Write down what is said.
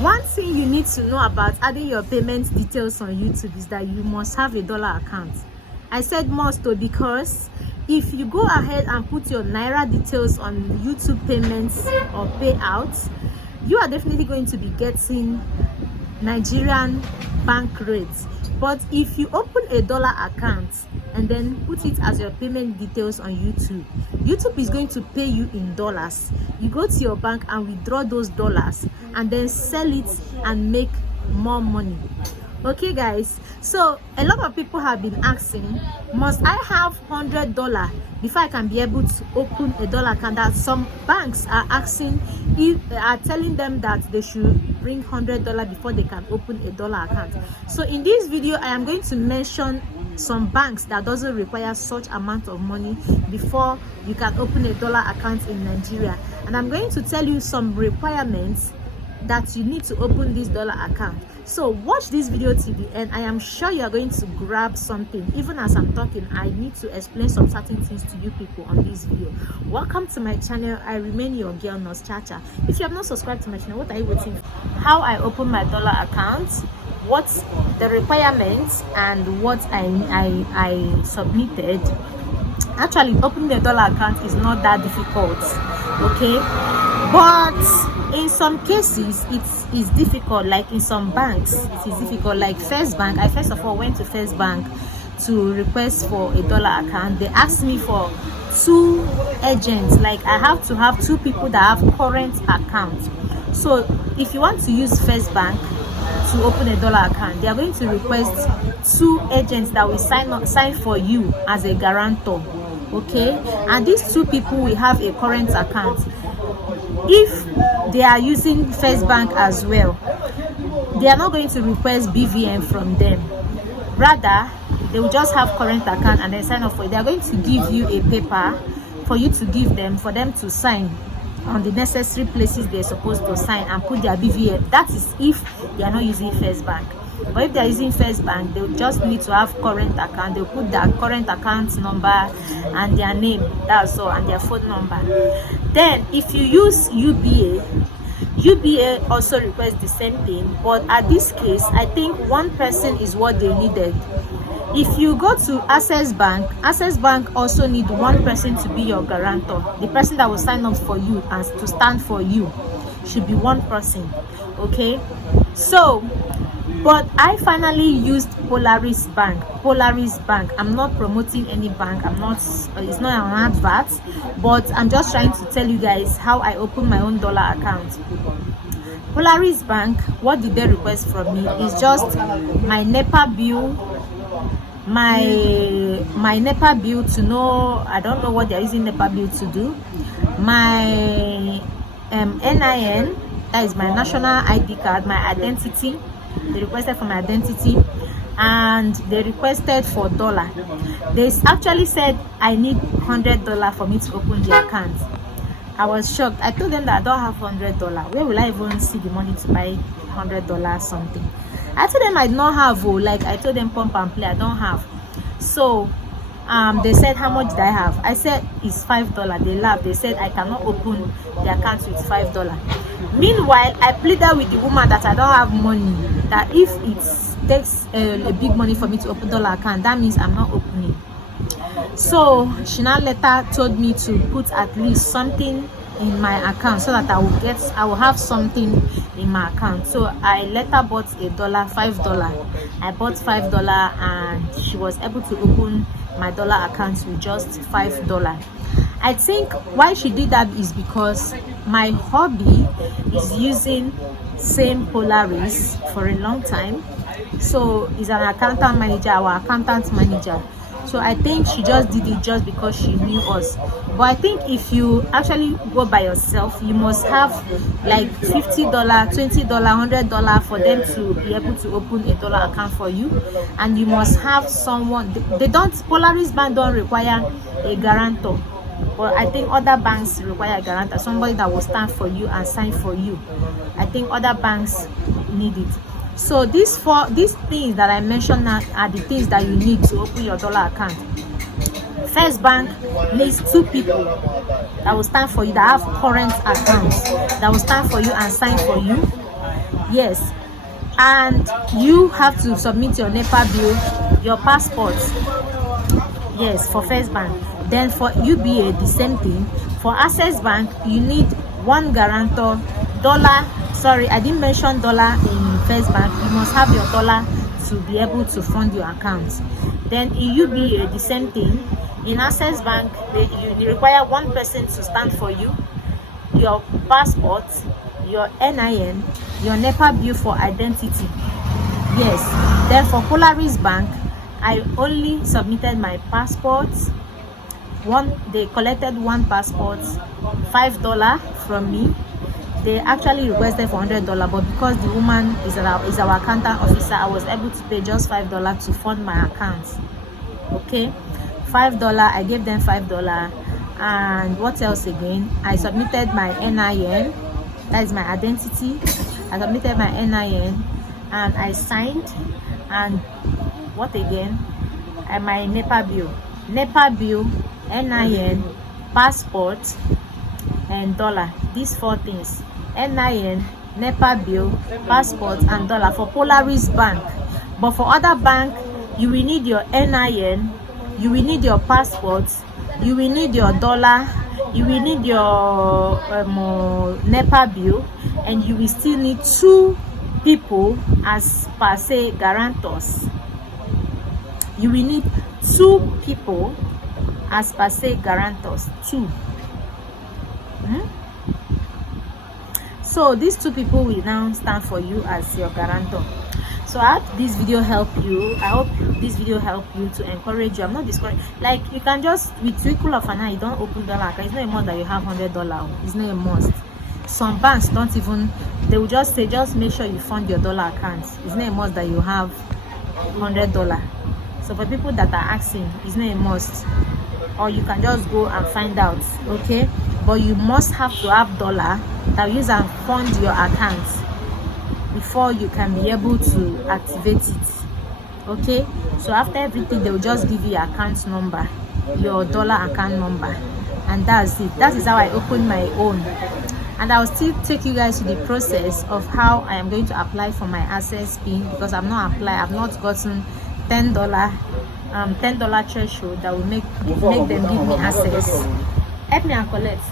One thing you need to know about adding your payment details on YouTube is that you must have a dollar account. I said must though, because if you go ahead and put your Naira details on YouTube payments or payouts, you are definitely going to be getting Nigerian bank rates. But if you open a dollar account and then put it as your payment details on YouTube, YouTube is going to pay you in dollars. You go to your bank and withdraw those dollars and then sell it and make more money. Okay guys, so a lot of people have been asking, must I have $100 before I can be able to open a dollar account? That some banks are asking, if are telling them that they should bring $100 before they can open a dollar account. So in this video, I am going to mention some banks that doesn't require such amount of money before you can open a dollar account in Nigeria, and I'm going to tell you some requirements that you need to open this dollar account. So watch this video till the end. I am sure you are going to grab something. Even as I'm talking, I need to explain some certain things to you people on this video. Welcome to my channel. I remain your girl Nurse Chacha. If you have not subscribed to my channel, what are you waiting for? How I open my dollar account, what's the requirements, and what I submitted. Actually, opening the dollar account is not that difficult, okay? But in some cases it is difficult. Like in some banks it is difficult, like First Bank. I first of all went to First Bank to request for a dollar account. They asked me for 2 agents, like I have to have 2 people that have current account. So if you want to use First Bank to open a dollar account, they are going to request 2 agents that will sign for you as a guarantor, okay? And these 2 people will have a current account. If they are using First Bank as well, they are not going to request BVN from them. Rather, they will just have current account and then sign up for it. They are going to give you a paper for you to give them, for them to sign on the necessary places they're supposed to sign and put their BVN. That is if they are not using First Bank. But if they are using First Bank, they will just need to have current account. They'll put their current account number and their name, that's all, and their phone number. Then if you use UBA also requests the same thing, but at this case I think 1 person is what they needed. If you go to Access Bank also need 1 person to be your guarantor. The person that will sign up for you and to stand for you should be 1 person, okay? So but I finally used Polaris Bank. I'm not promoting any bank. It's not an advert, but I'm just trying to tell you guys how I open my own dollar account. Polaris Bank, what did they request from me is just my NEPA bill, my NEPA bill to know, I don't know what they're using NEPA bill to do, my NIN, that is my national ID card, my identity. They requested for my identity, and they requested for dollar. They actually said I need $100 for me to open the account. I was shocked. I told them that I don't have $100. Where will I even see the money to buy $100 something? I told them I don't have, like I told them pump and play, I don't have. So they said, how much do I have? I said it's $5. They laughed. They said I cannot open the account with $5. Meanwhile, I pleaded with the woman that I don't have money, that if it takes a big money for me to open dollar account, that means I'm not opening. So she now later told me to put at least something in my account so that I will have something in my account. So I later bought $5. I bought $5 and she was able to open my dollar account with just $5. I think why she did that is because my hobby is using same Polaris for a long time. So he's an accountant manager, our accountant manager. So I think she just did it just because she knew us. But I think if you actually go by yourself, you must have like $50, $20, $100 for them to be able to open a dollar account for you. And you must have someone. Polaris Bank don't require a guarantor. But I think other banks require a guarantor, somebody that will stand for you and sign for you. I think other banks need it. So these things that I mentioned now are the things that you need to open your dollar account. First Bank needs 2 people that will stand for you, that have current accounts, that will stand for you and sign for you. Yes, and you have to submit your NEPA bill, your passport. Yes, for First Bank. Then for UBA, the same thing. For Access Bank, you need one guarantor. Dollar, sorry, I didn't mention dollar in First Bank. You must have your dollar to be able to fund your account. Then in UBA, the same thing. In Access Bank, you require one person to stand for you, your passport, your NIN, your NEPA bill for identity. Yes. Then for Polaris Bank, I only submitted my passport. They collected one passport, $5 from me. They actually requested for $100, but because the woman is our accountant officer, I was able to pay just $5 to fund my account. Okay, $5. I gave them $5. And what else again? I submitted my NIN, that is my identity. I submitted my NIN and I signed. And what again? My NEPA bill, NIN, passport, and dollar. These 4 things: NIN, NEPA bill, passport, and dollar for Polaris Bank. But for other bank, you will need your NIN, you will need your passport, you will need your dollar, you will need your NEPA bill, and you will still need 2 people as per se guarantors. You will need 2 people as per se guarantors. 2. So these 2 people will now stand for you as your guarantor. So I hope this video help you. I hope this video help you to encourage you. I'm not discouraging. Like, you can just, with twinkle of an eye, you don't open dollar account. It's not a must that you have $100. It's not a must. Some banks don't even, they will just say, just make sure you fund your dollar account. It's not a must that you have $100. So for people that are asking, it's not a must. Or you can just go and find out. Okay, but you must have to have dollar that you use and fund your account before you can be able to activate it. Okay, so after everything, they will just give you your account number, your dollar account number, and that's it. That is how I opened my own. And I'll still take you guys to the process of how I am going to apply for my access pin, because I've not gotten $10 threshold that will make them give me access. Help me and collect.